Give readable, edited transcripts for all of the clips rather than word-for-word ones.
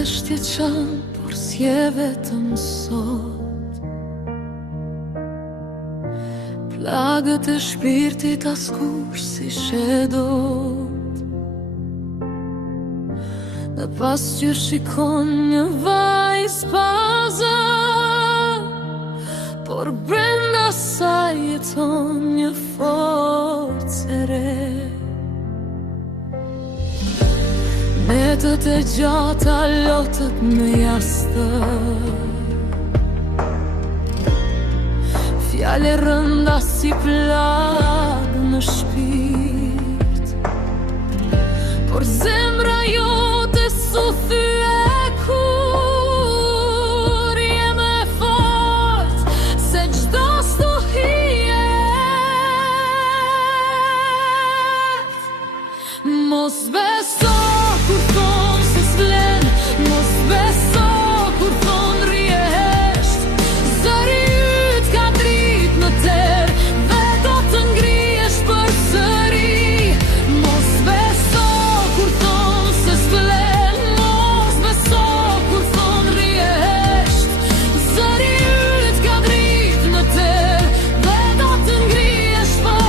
çështje qanë, por s'je vetëm sot. Plagët e shpirtit askush si shedot. Dhe pas që shikon një vajzë paza, por brenda saj jeton një forcë e re. Netët e gjata, lotët në jastër, fjale rënda si plagë në shpirt, por zemra jote su thye kur je më fort se çdo stuhijet. Mos beso kur thon se s'vlen, mos beso kur thon rriesht. Zëri yt ka dritë në ter dhe do të ngrihesh përsëri. Mos beso kur thon se s'vlen, mos beso kur thon rriesht. Zëri yt ka dritë në ter dhe do të ngrihesh përsëri.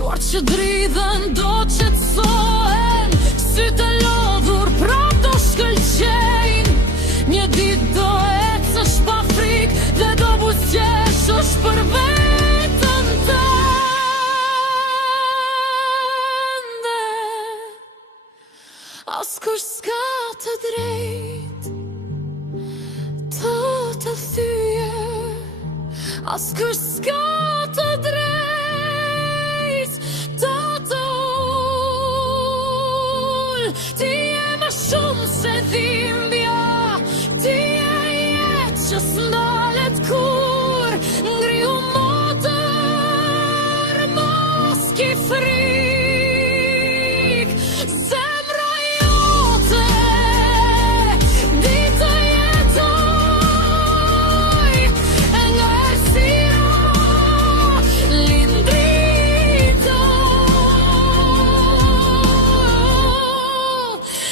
Dorë që dridhen, do qetësohen, sytë e lodhur prap do shkëlqejnë. Një ditë do ecësh pa frikë dhe do buzëqeshësh për vetën tënde. Askush s'ka të drejtë të të thyje, askush s'ka të drejtë të të ul. Ti je më shumë se thirr.